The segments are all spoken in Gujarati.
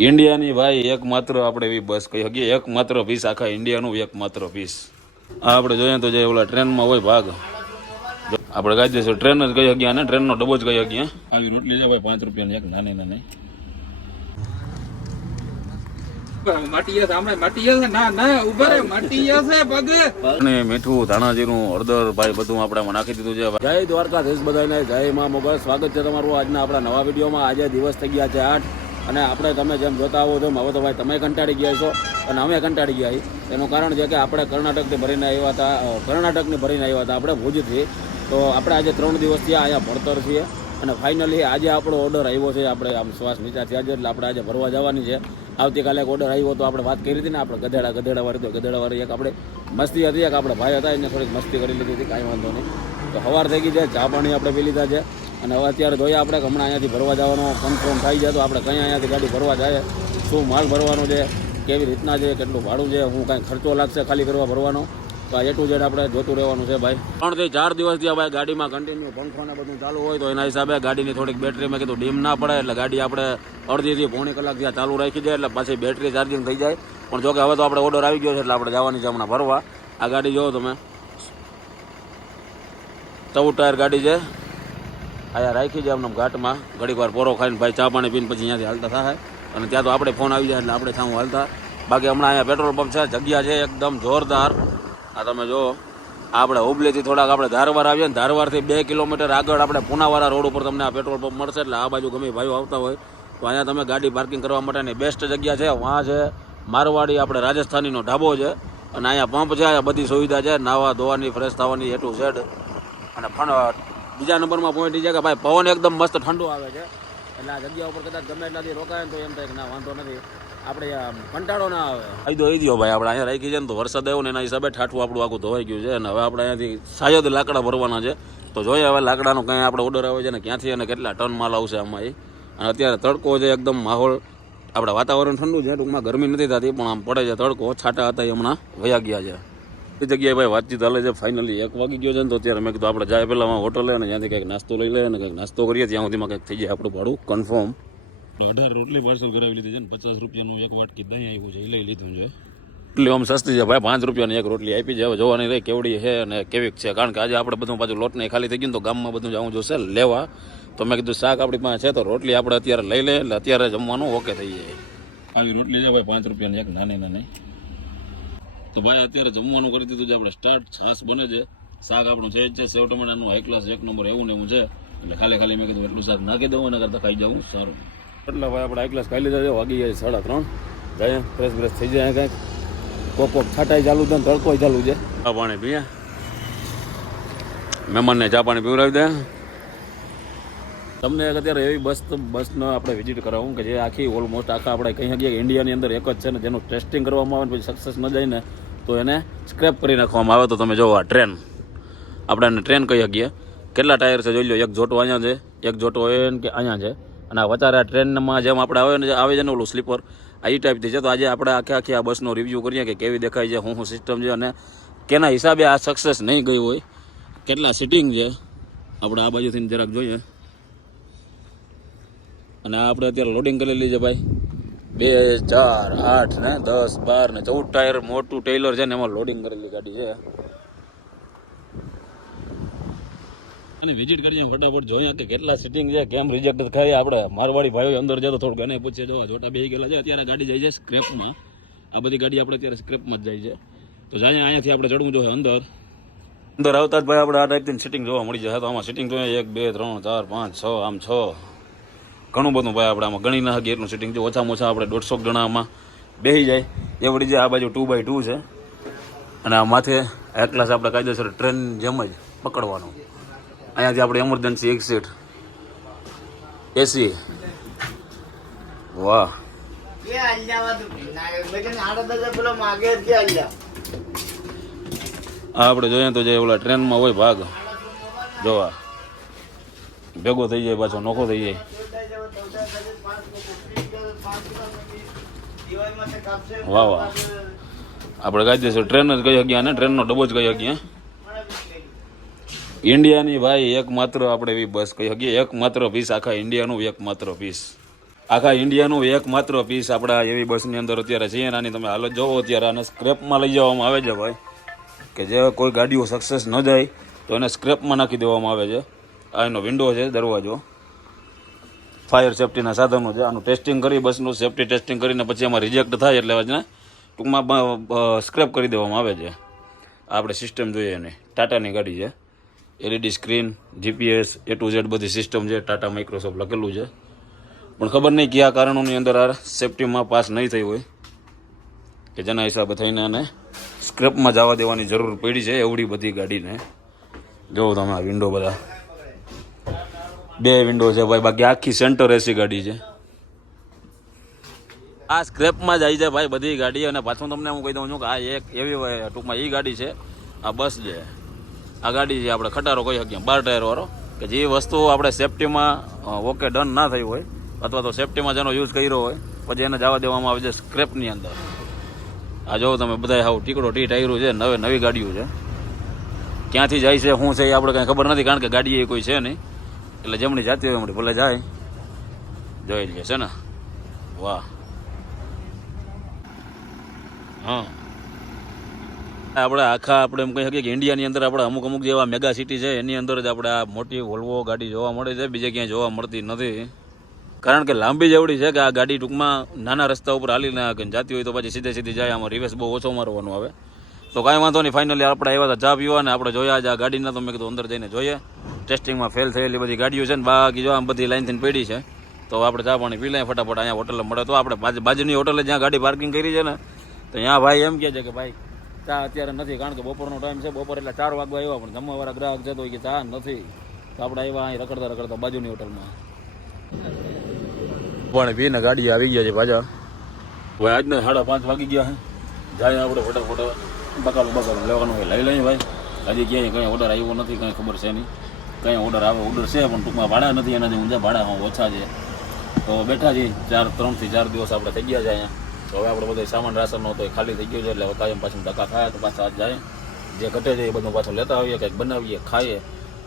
ઇન્ડિયાની ભાઈ એકમાત્ર આપણે એવી બસ કહી શકીએ, એકમાત્ર પીસ આખા ઇન્ડિયાનું એકમાત્ર પીસ. આ આપણે જોઈએ તો જે ઓલા ટ્રેનમાં હોય ભાગ, આપણે કાયદેસર ટ્રેન જ કહી શકીએ અને ટ્રેનનો ડબ્બો જ કહી શકીએ. આવી રોટલી છે ભાઈ 5 રૂપિયાની એક, નાની નાની. મીઠું, ધાણા જીરું, હળદર ભાઈ બધું આપણે નાખી દીધું છે. જય દ્વારકાધીશ બધાને, જય મા મોગલ. સ્વાગત છે તમારું આજના આપણા નવા વિડીયોમાં. આજે દિવસ થઈ ગયા છે 8 અને આપણે તમે જેમ જોતા આવો છો હવે તો ભાઈ તમે કંટાળી ગયા છો અને અમે કંટાળી ગયા. એનું કારણ છે કે આપણે કર્ણાટકની ભરીને આવ્યા હતા, આપણે ભુજથી. તો આપણે આજે 3 દિવસ થયા અહીંયા ભણતર છીએ અને ફાઇનલી આજે આપણો ઓર્ડર આવ્યો છે. આપણે આમ શ્વાસ નીચા થયા છે એટલે આપણે આજે ભરવા જવાની છે. આવતીકાલે એક ઓર્ડર આવ્યો તો આપણે વાત કરી હતી ને, આપણે ગધેડાવાળી. તો ગધેડાવાળી એક આપણે મસ્તી હતી, એક આપણે ભાઈ હતા એને થોડીક મસ્તી કરી લીધી હતી, કાંઈ વાંધો નહીં. તો સવાર થઈ ગઈ છે, ચા પાણી આપણે પી લીધા છે અને હવે અત્યારે જોઈએ આપણે હમણાં અહીંયાથી ભરવા જવાનો કન્ફર્મ થઈ જાય તો આપણે કંઈ અહીંયાથી ગાડી ભરવા જાય, શું માલ ભરવાનો છે, કેવી રીતના છે, કેટલું ભાડું છે, હું કાંઈ ખર્ચો લાગશે ખાલી કરવા ભરવાનો, તો આ A to Z આપણે જોતું રહેવાનું છે ભાઈ. 3 થી 4 દિવસથી ભાઈ ગાડીમાં કન્ટિન્યુ પંખો ને બધું ચાલુ હોય તો એના હિસાબે ગાડીની થોડીક બેટરીમાં કીધું ડીમ ના પડે એટલે ગાડી આપણે અડધીથી પોણી કલાક ત્યાં ચાલુ રાખી જાય એટલે પાછી બેટરી ચાર્જિંગ થઈ જાય. પણ જોકે હવે તો આપણે ઓર્ડર આવી ગયો છે એટલે આપણે જવાની છે હમણાં ભરવા. આ ગાડી જોવો તમે, 14 ટાયર ગાડી છે. અહીંયા રાખી જાય એમને ઘાટમાં, ઘડીક વાર પોરો ખાઈને ભાઈ ચા પાણી પીને પછી અહીંયાથી હાલતા થાય અને ત્યાં તો આપણે ફોન આવી જાય એટલે આપણે સામું હાલતા. બાકી હમણાં અહીંયા પેટ્રોલ પંપ છે, જગ્યા છે એકદમ જોરદાર. આ તમે જો, આપણે હુબલીથી થોડાક આપણે ધારવાર આવીએ ને, ધારવારથી 2 કિલોમીટર આગળ આપણે પુનાવાળા રોડ ઉપર તમને આ પેટ્રોલ પંપ મળશે. એટલે આ બાજુ ગમે ભાઈઓ આવતા હોય તો અહીંયા તમે ગાડી પાર્કિંગ કરવા માટેની બેસ્ટ જગ્યા છે. વાં છે મારવાડી આપણે રાજસ્થાનીનો ઢાબો છે અને અહીંયા પંપ છે, અહીંયા બધી સુવિધા છે, નાવા ધોવાની, ફ્રેશ થવાની A to Z. અને બીજા નંબરમાં પોઈન્ટ છે કે ભાઈ પવન એકદમ મસ્ત ઠંડુ આવે છે એટલે આ જગ્યા ઉપર કદાચ ગમે એટલાથી રોકાય ને તો એમ થાય કે ના વાંધો નથી, આપણે કંટાળો ના આવે. ફાયદો એ દો ભાઈ, આપણે અહીંયા રાખી છે ને તો વરસાદ આવ્યો ને એના હિસાબે ઠાઠું આપણું આખું ધોવાઈ ગયું છે અને હવે આપણે અહીંયાથી શાયદ લાકડા ભરવાના છે. તો જોઈએ હવે લાકડાનો કંઈ આપણે ઓર્ડર આવે છે ને ક્યાંથી અને કેટલા ટન માલ આવશે આમાં. અને અત્યારે તડકો છે એકદમ, માહોલ આપણે વાતાવરણ ઠંડુ છે, ટૂંકમાં ગરમી નથી થતી પણ આમ પડે છે તડકો. છાંટા હતા એ હમણાં વયા ગયા છે. એ જગ્યાએ ભાઈ વાતચીત હાલે છે. ફાઇનલી 1 વાગી ગયો છે ને તો અત્યારે મેં કીધું આપણે જાય પહેલાં હોટલ લે અને ત્યાંથી કંઈક નાસ્તો લઈ લે અને કંઈક નાસ્તો કરીએ, ત્યાં સુધીમાં કંઈક થઈ જાય આપણું ભાડું કન્ફર્મ. 18 રોટલી પાર્સલ કરાવી લીધી છે ને 50 રૂપિયાનું એક વાટકી દહીં આવ્યું છે, એ લઈ લીધું છે. એટલી આમ સસ્તી છે ભાઈ, 5 રૂપિયાની એક રોટલી આપી છે. હવે જોવાની રહી કેવડી છે અને કેવીક છે, કારણ કે આજે આપણે બધું પાછું લોટ નહીં ખાલી થઈ ગયું તો ગામમાં બધું જવું જોશે લેવા. તો મેં કીધું શાક આપણી પાસે છે તો રોટલી આપણે અત્યારે લઈ લે એટલે અત્યારે જમવાનું ઓકે થઈ જાય. આવી રોટલી છે ભાઈ 5 રૂપિયાની એક, નાની નાની. તો ભાઈ અત્યારે જમવાનું કરી દીધું છે આપણે સ્ટાર્ટ. છાશ બને છે, શાક આપણું છે જ છે, સેવ ટમાટાનું હાઈ ક્લાસ 1 નંબર એવું ને એવું છે. એટલે ખાલી મેં કીધું એટલું શાક નાખી દઉં અને કરતાં ખાઈ જાઉં સારું. એટલે ભાઈ આપણે હાઈ ક્લાસ ખાઈ લીધા છે. વાગી જાય 3:30. જાય ફ્રેશ થઈ જાય કાંઈક, કોક છાંટાઈ ચાલુ છે, તડકો ચાલુ છે. ચા પાણી પીએ, મહેમાનને ચા પાણી પીવડાવી દે. તમને અત્યારે એવી બસનો આપણે વિઝિટ કરાવું કે જે આખી ઓલમોસ્ટ આખા આપણે કહી શકીએ કે ઇન્ડિયાની અંદર એક જ છે ને જેનું ટેસ્ટિંગ કરવામાં આવે ને પછી સક્સેસ ન જાય ને તો એને સ્ક્રેપ કરી નાખવામાં આવે. તો તમે જોવો આ ટ્રેન, આપણે એને ટ્રેન કહી શકીએ. કેટલા ટાયર છે જોઈ લો, એક જોટો અહીંયા છે, એક જોટો એ કે અહીંયા છે અને વધારે આ ટ્રેનમાં જેમ આપણે આવે છે ને ઓલું સ્લીપર, આ એ ટાઈપથી છે. તો આજે આપણે આખી આ બસનો રિવ્યૂ કરીએ કે કેવી દેખાય છે, શું સિસ્ટમ છે અને કેના હિસાબે આ સક્સેસ નહીં ગઈ હોય, કેટલા સિટિંગ છે આપણે આ બાજુથી જરાક જોઈએ. અને આ આપણે અત્યારે લોડિંગ કરેલી છે ભાઈ 2, 4, 8 ને 10, 12 ને 14 ટાયર મોટું ટેલર છે ને એમાં લોડિંગ કરેલી ગાડી છે. અને વિઝિટ કરીને ફટાફટ જોઈએ કે કેટલા સિટિંગ છે, કેમ રિજેક્ટ થાય. આપણે મારવાડી ભાઈઓ અંદર જાય તો થોડું ગને પૂછે, જોવા જોટા બેસી ગયેલા છે. અત્યારે ગાડી જાય છે સ્ક્રેપમાં, આ બધી ગાડી આપણે અત્યારે સ્ક્રેપમાં જ જાય છે. તો જાય અહીંયાથી આપણે ચડવું જોઈએ અંદર આવતા જ ભાઈ આપણે આ ટાઈપની સિટિંગ જોવા મળી જશે. તો આમાં સિટિંગ જોઈએ 1, 2, 3, 4, 5, 6, આમ 6 ઘણું બધું ભાઈ આપણે આમાં ગણી ના શકીએ એટલું સિટિંગ છે. ઓછામાં ઓછા આપણે 150 જણામાં બેસી જાય એવડી છે. આ બાજુ 2x2 છે અને આ માથે એક ક્લાસ આપણે કાયદેસર ટ્રેન જેમ જ પકડવાનું. અહીંયાથી આપણે એમરજન્સી એક્સિટ, AC, વાહ. આ આપણે જોઈએ તો જે ઓલા ટ્રેનમાં હોય ભાગ જોવા ભેગો થઈ જાય, પાછો નોખો થઈ જાય. વાહ વાહ, આપણે કાયદેસર ટ્રેન જ કહી શકીએ અને ટ્રેનનો ડબ્બો જ કહી શકીએ. ઇન્ડિયાની ભાઈ એકમાત્ર આપણે એવી બસ કહી શકીએ, એકમાત્ર પીસ આખા ઇન્ડિયાનું એકમાત્ર પીસ. આખા ઇન્ડિયાનું એકમાત્ર પીસ આપણા એવી બસની અંદર અત્યારે છે. આની તમે હાલત જોવો અત્યારે આને સ્ક્રેપમાં લઈ જવામાં આવે છે ભાઈ, કે જે કોઈ ગાડીઓ સક્સેસ ન જાય તો એને સ્ક્રેપમાં નાખી દેવામાં આવે છે. આ એનો વિન્ડો છે, દરવાજો, ફાયર સેફ્ટીના સાધનો છે. આનું ટેસ્ટિંગ કરી, બસનું સેફ્ટી ટેસ્ટિંગ કરીને પછી એમાં રિજેક્ટ થાય એટલે એને ટૂંકમાં સ્ક્રેપ કરી દેવામાં આવે છે. આપણે સિસ્ટમ જોઈએ એની, ટાટાની ગાડી છે, LED screen, GPS, A to Z બધી સિસ્ટમ છે, ટાટા માઇક્રોસોફ્ટ લખેલું છે. પણ ખબર નહીં કયા કારણોની અંદર આ સેફ્ટીમાં પાસ નહીં થઈ હોય કે જેના હિસાબે થઈને આને સ્ક્રેપમાં જવા દેવાની જરૂર પડી છે. એવડી બધી ગાડીને જોવો તમે, આ વિન્ડો બધા 2 વિન્ડો છે ભાઈ, બાકી આખી સેન્ટર AC ગાડી છે. આ સ્ક્રેપમાં જાય છે ભાઈ બધી ગાડી. અને પાછું તમને હું કહી દઉં છું કે આ એક એવી ટૂંકમાં એ ગાડી છે, આ બસ છે, આ ગાડી છે આપણે ખટારો કહી શકીએ 12 ટાયરવાળો, કે જે વસ્તુ આપણે સેફ્ટીમાં ઓકે ડન ના થઈ હોય અથવા તો સેફ્ટીમાં જેનો યુઝ કર્યો હોય પછી એને જવા દેવામાં આવે છે સ્ક્રેપની અંદર. આ જોવો તમે બધા હાવ ટીકડો ટી ટાયરો છે, નવી ગાડીઓ છે. ક્યાંથી જાય છે શું છે એ આપણે કાંઈ ખબર નથી, કારણ કે ગાડી એ કોઈ છે નહીં. એટલે જેમની જાતી હોય એમની ભલે જાય, જોઈ લે છે ને. વાહ, હા. આપણે આપણે એમ કહી શકીએ કે ઇન્ડિયાની અંદર આપણે અમુક જેવા મેગા સિટી છે એની અંદર જ આપણે આ મોટી વોલ્વો ગાડી જોવા મળે છે, બીજે ક્યાંય જોવા મળતી નથી. કારણ કે લાંબી જ એવડી છે કે આ ગાડી ટૂંકમાં નાના રસ્તા ઉપર હાલીને જાતી હોય તો પછી સીધી જાય. આમાં રિવર્સ બહુ ઓછો મારવાનું આવે. તો કાંઈ વાંધો નહીં, ફાઇનલી આપણે આવ્યા હતા ચા પીવા ને આપણે જોયા આ ગાડીના, તો મેં કીધું અંદર જઈને જોઈએ. ટેસ્ટિંગમાં ફેલ થયેલી બધી ગાડીઓ છે ને, બાકી જો આમ બધી લાઈનથી પડી છે. તો આપણે ચા પાણી પી લઈએ ફટાફટ, અહીંયા હોટલ મળે તો. આપણે બાજુની હોટલે જ્યાં ગાડી પાર્કિંગ કરી છે ને, તો ત્યાં ભાઈ એમ કહે છે કે ભાઈ ચા અત્યારે નથી, કારણ કે બપોરનો ટાઈમ છે, બપોર એટલે 4 વાગવા આવ્યા, પણ જમવાવાળા ગ્રાહક છે તો કે ચા નથી. તો આપણે આવ્યા અહીં રખડતા બાજુની હોટલમાં પણ પીને ગાડી આવી ગયા છે પાછા. હવે આજને 5:30 વાગી ગયા છે. જાય આપણે ફટાફટ બકાલું લેવાનું હોય લઈ લઈએ ભાઈ. હજી ક્યાંય કંઈ ઓર્ડર આવ્યો નથી, કંઈ ખબર છે નહીં. કંઈ ઓર્ડર આવે, ઓર્ડર છે પણ ટૂંકમાં ભાડા નથી, એનાથી ઊંઝા ભાડા ઓછા છે. તો બેઠા છીએ 3 થી 4 દિવસ આપણે થઈ ગયા છે અહીંયા. તો હવે આપણે બધો સામાન રાશનનો હતો એ ખાલી થઈ ગયો છે, એટલે હવે કાયમ પાછું ધક્કા ખાયા તો પાછા આજ જાય. જે ઘટે છે એ બધું પાછું લેતા આવીએ, કંઈક બનાવીએ, ખાઈએ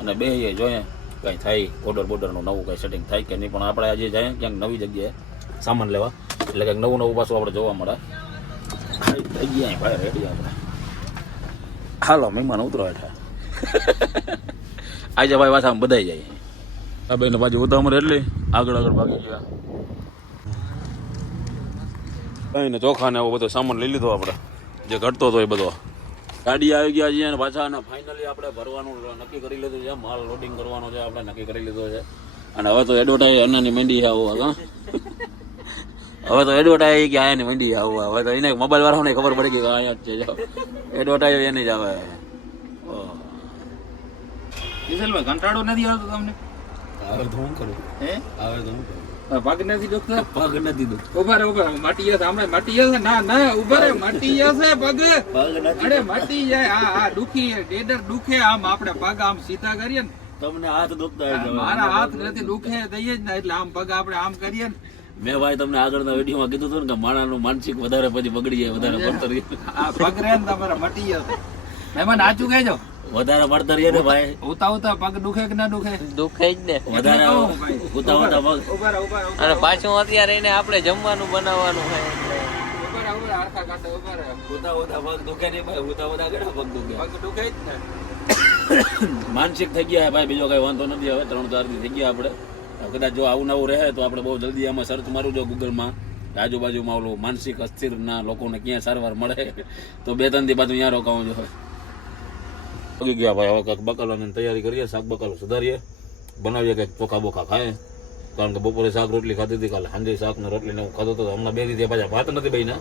અને બેસીએ, જોઈએ કંઈ થાય બોર્ડરનું નવું કંઈ સેટિંગ થાય કે નહીં. પણ આપણે આજે જાય ક્યાંક નવી જગ્યાએ સામાન લેવા, એટલે કંઈક નવું પાછું આપણે જોવા મળે. થઈ ગયા ભાઈ રેડી આપણે. હાલો મહેમાન ઉતરો હેઠા. આજે ભાઈ પાછા બધાઈ જાય. આ ભાઈને પાછી ઉતામળ એટલી આગળ ભાગી ગયા. કંઈ ને ચોખા ને એવો બધો સામાન લઈ લીધો આપણે, જે ઘટતો હતો એ બધો. ગાડી આવી ગયા છે અને પાછા અને ફાઇનલી આપણે ભરવાનું નક્કી કરી લીધું છે, માલ લોડિંગ કરવાનો છે આપણે નક્કી કરી લીધો છે. અને હવે તો એડવર્ટાઈઝ અનાની મંડી આવું, હવે તો એડવર્ટાઈઝ કે આયાની મંડી આવું. હવે તો એને મોબાઈલ વાળાને ખબર પડી ગઈ કે અહીંયા જ છે, એડવર્ટાઈઝ એની જ આવે. કિશનભાઈ કંટાળો નથી આવતો તમને? આવે તો હું કરું, આવે તો હું કરું. પગ નથી દુખતો? પગ નથી દુખતો. ઉભા માટી જશે, હમણાં માટી જશે. ના ઉભા રે, માટી જશે પગ. અરે માટી જાય. હા દુખી, ડેડર દુખે. આમ આપણે પગ આમ સીધા કરીએ ને, તમને હાથ દુખતા હોય? મારા હાથ નથી દુખે દઈએ જ ને, એટલે આમ પગ આપણે આમ કરીએ ને. મેં ભાઈ તમને આગળના વિડીયોમાં કીધું હતું ને કે માણસનું માનસિક વધારે પછી બગડી જાય, વધારે પડતર આ પગ રે ને તમારા મટી જશે. મહેમાન આચું કહેજો, વધારે પડતર ને ભાઈ. ઉતા પગ દુખે કે ના દુખે? દુખે જ ને. વધારે ઉતા પગ. ઉભા અને પાછું અત્યારે એને આપણે જમવાનું બનાવવાનું હોય હરખા કાઢો. ઉતા પગ દુખે નહીં ભાઈ, ઉતા ઘણા પગ દુખે. પગ દુખે જ ને. માનસિક થઈ ગયા ભાઈ, બીજો કઈ વાંધો નથી. હવે 3-4 દી થઈ ગયા આપણે. કદાચ જો આવું નવું રહે તો આપણે બહુ જલ્દી આમાં સર્ચ મારું જો ગૂગલમાં, આજુબાજુમાં ઓલું માનસિક અસ્થિરના લોકોને ક્યાં સારવાર મળે, તો 2-3 દી પાછું અહીંયા રોકાવું જોઈએ. પગી ગયા ભાઈ. હવે કંઈક બકાલાની તૈયારી કરીએ, શાક બકાલો સુધારીએ, બનાવીએ, કંઈક ચોખા બોખા ખાય. કારણ કે બપોરે શાક રોટલી ખાધી હતી, કાલે સાંજે શાક ને રોટલી ને એવું ખાધો હતો. હમણાં 2 દી પાછા ભાત નથી બન્યા,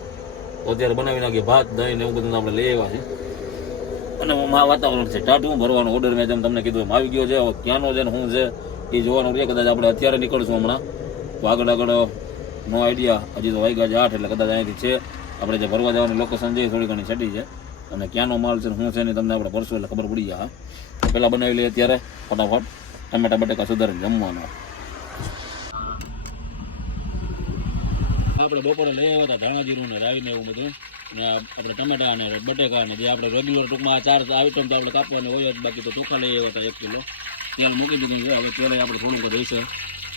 તો અત્યારે બનાવી નાખીએ ભાત, દહીં ને એવું બધું આપણે લઈ આવ્યા છીએ. અને વાતાવરણ છે ટાટું ભરવાનો ઓર્ડર મેં જેમ તમને કીધું એમ આવી ગયો છે. હવે ક્યાંનો છે ને શું છે એ જોવાનું રહે. કદાચ આપણે અત્યારે નીકળશું હમણાં, તો આગળ નો આઈડિયા. હજી તો વાગ્યા છે 8, એટલે કદાચ અહીંથી છે આપણે જે ભરવા જવાની લોકેશન છે થોડી ઘણી સેટી છે. અને ક્યાંનો માલ છે શું છે ને તમને આપણે ભરશું એટલે ખબર પડી જાય. પહેલાં બનાવી લઈએ અત્યારે ફટાફટ ટમેટા બટેકા સુધારીને જમવાનો. આપણે બપોરે લઈ આવ્યા હતા ધાણા જીરું ને રાવીને એવું બધું, ને આપણે ટમેટા અને બટેકા ને જે આપણે રેગ્યુલર ટૂંકમાં 4 આઈટમ તો આપણે કાપવાની હોય જ. બાકી તો ચોખા લઈ આવ્યા હતા 1 કિલો. તેલ મૂકી દીધું છે. હવે તેલ આપણે થોડુંક રહેશે.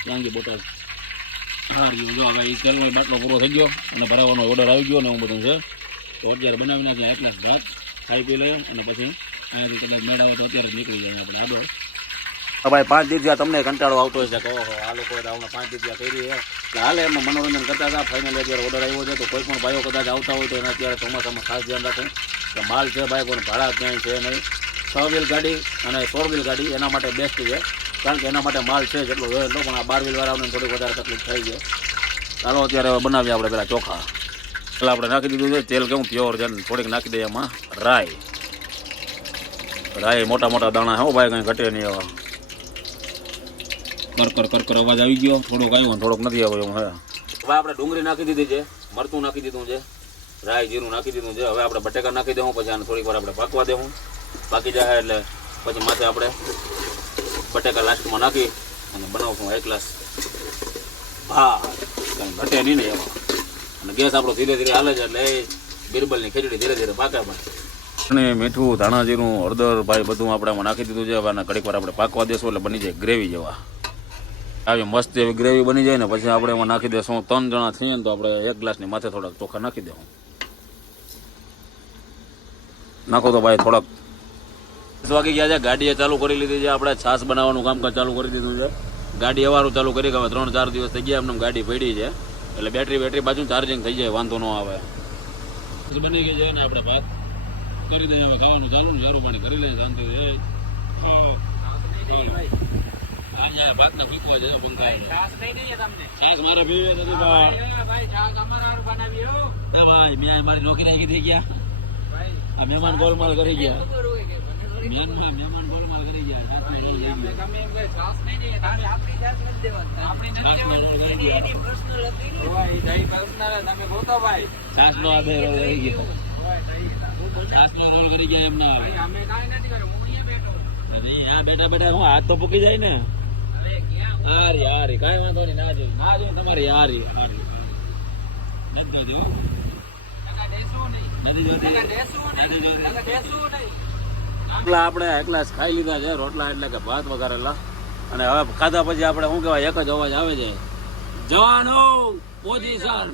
ત્યાંથી બોટલ હા જો હવે એ તેલનો બાટલો પૂરો થઈ ગયો અને ભરાવાનો ઓર્ડર આવી ગયો ને એવું બધું છે તો અત્યારે બનાવી નાખીએ એક ગ્લાસ ભાત ખાઈ પી લઈએ અને પછી અહીંયાથી કદાચ મેળાવે તો અત્યારે જ નીકળી જાય આપણે આગળ. ભાઈ 5 દિવસ તમને કંટાળો આવતો હશે કે ઓહો આ લોકો આવું 5 દિવસ કરી છે એટલે હાલે એમાં મનોરંજન કરતા હતા. ફાઇનલી અત્યારે ઓર્ડર આવ્યો છે તો કોઈ પણ ભાઈઓ કદાચ આવતા હોય તો એને અત્યારે ચોમાસામાં ખાસ ધ્યાન રાખો કે માલ છે ભાઈ કોઈ ભાડા ક્યાંય છે નહીં. 6 વ્હીલ ગાડી અને 16 વ્હીલ ગાડી એના માટે બેસ્ટ છે કારણ કે એના માટે માલ છે જેટલો જોઈએ એટલો પણ આ 12 વ્હીલ વાળાઓને થોડીક વધારે તકલીફ થઈ છે. ચાલો અત્યારે બનાવીએ આપણે પેલા ચોખા. પેલા આપણે નાખી દીધું છે તેલ કેવું પ્યોર છે થોડીક નાખી દઈએ એમાં રાઈ. રાઈ મોટા મોટા દાણા હો ભાઈ કંઈ ઘટે નહીં એવા. કરકર અવાજ આવી ગયો થોડોક આવ્યો થોડોક નથી આવ્યો એમ. હવે આપણે ડુંગળી નાખી દીધી છે, મરચું નાખી દીધું છે, રાઈ જીરું નાખી દીધું છે. હવે આપણે બટેકા નાખી દેવું પછી આને થોડીક વાર આપણે પાકવા દેવું. પાકી જાય એટલે પછી માથે આપણે બટેકા લાસ્ટમાં નાખી અને બનાવશું 1 ગ્લાસ ભાત. કંઈ ઘટે નહીં ને એમાં. અને ગેસ આપણો ધીરે ધીરે હાલે છે એટલે એ બિરબલની ખીચડી ધીરે ધીરે પાકે ભાઈ. અને મીઠું ધાણા જીરું હળદર ભાઈ બધું આપણે આમાં નાખી દીધું છે. હવે ઘડીક વાર આપણે પાકવા દેશું એટલે બની જાય ગ્રેવી જેવા. આવી મસ્ત એવી ગ્રેવી બની જાય ને પછી આપણે એમાં નાખી દઈશું 3 જણા થઈએ ને તો આપણે 1 ગ્લાસની માથે થોડાક ચોખા નાખી દેવું. નાખો તો ભાઈ થોડાક. 10 વાગી ગયા છે, ગાડીએ ચાલુ કરી લીધી છે. આપણે છાશ બનાવવાનું કામકાજ ચાલુ કરી દીધું છે. ગાડી અવારું ચાલુ કરી કે હવે 3-4 દિવસ થઈ ગયા એમને ગાડી પડી છે એટલે બેટરી બાજુ ચાર્જિંગ થઈ જાય વાંધો ન આવે. બની ગઈ છે ને આપણે ભાત કરી દઈએ. હવે ખાવાનું ચાલુ ને ઝારું પાણી કરી લઈએ શાંતિ. ભાતના ફીકવા છે છાશ મારે પીવી નથી ભાઈ. મેં મારી નોકરી રાખી થઈ ગયા. આ મહેમાન ગોલમાલ કરી ગયા. મહેમાન ગોલમાલ કરી ગયા. છાશનો આ બે રોલ કરી ગયા. છાશનો રોલ કરી ગયા એમના. બેઠા બેઠા હાથ તો પૂકી જાય ને. હારી કાંઈ વાંધો નહીં. ના જોઈ તમારી હારી આપણે 1 ગ્લાસ ખાઈ લીધા છે રોટલા એટલે કે ભાત વઘારેલા. અને હવે ખાધા પછી આપણે શું કહેવાય એક જ અવાજ આવે છે જવાનો પોઝિશન.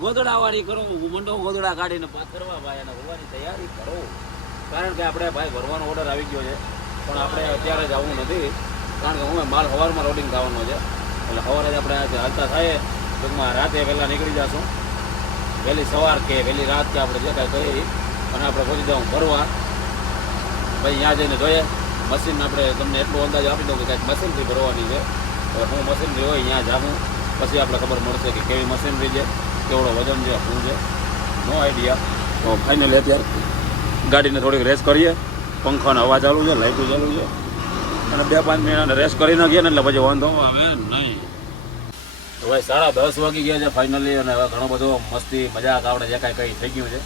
ગોદડા વાળી કરો મંડો ગોદડા કાઢીને ભાત કરવા ભાઈ અને ભરવાની તૈયારી કરો. કારણ કે આપણે ભાઈ ભરવાનો ઓર્ડર આવી ગયો છે પણ આપણે અત્યારે જ આવવું નથી કારણ કે હું માલ સવારમાં લોડિંગ થવાનો છે એટલે સવારે જ આપણે હાલતા થાય ટૂંકમાં રાતે પહેલાં નીકળી જશું. વહેલી સવાર કે વહેલી રાત કે આપણે જે કાંઈ કરી અને આપણે પહોંચી જવું ભરવા. ભાઈ ત્યાં જઈને જોઈએ મશીન આપણે તમને એટલો અંદાજ આપી દઉં કે કાંઈક મશીનરી ભરવાની છે. હવે હું મશીનરી હોય ત્યાં જાઉં પછી આપણે ખબર મળશે કે કેવી મશીનરી છે, કેવડો વજન છે, શું છે, નો આઈડિયા. તો ફાઇનલી અત્યારે ગાડીને થોડીક રેસ કરીએ. પંખાનો હવા ચાલુ છે, લાઇટો ચાલુ છે અને 2-5 મિનિટ રેસ કરી નાખીએ ને એટલે પછી વાંધો આવે નહીં. તો ભાઈ 10:30 વાગી ગયા છે ફાઇનલી અને હવે ઘણો બધો મસ્તી મજાક આપણે જે કાંઈ કંઈ થઈ ગયું છે.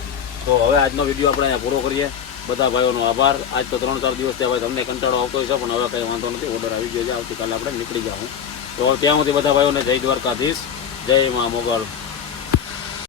તો હવે આજનો વિડીયો આપણે અહીંયા પૂરો કરીએ. બધા ભાઈઓનો આભાર. આજ તો 3-4 દિવસ ત્યાં ભાઈ તમને કંટાળો આવતો હોય છે પણ હવે કંઈ વાંધો નથી. ઓર્ડર આવી ગયો છે, આવતીકાલે આપણે નીકળી જાઉં. તો ત્યાં સુધી બધા ભાઈઓને જય દ્વારકાધીશ, જય મા મોગલ.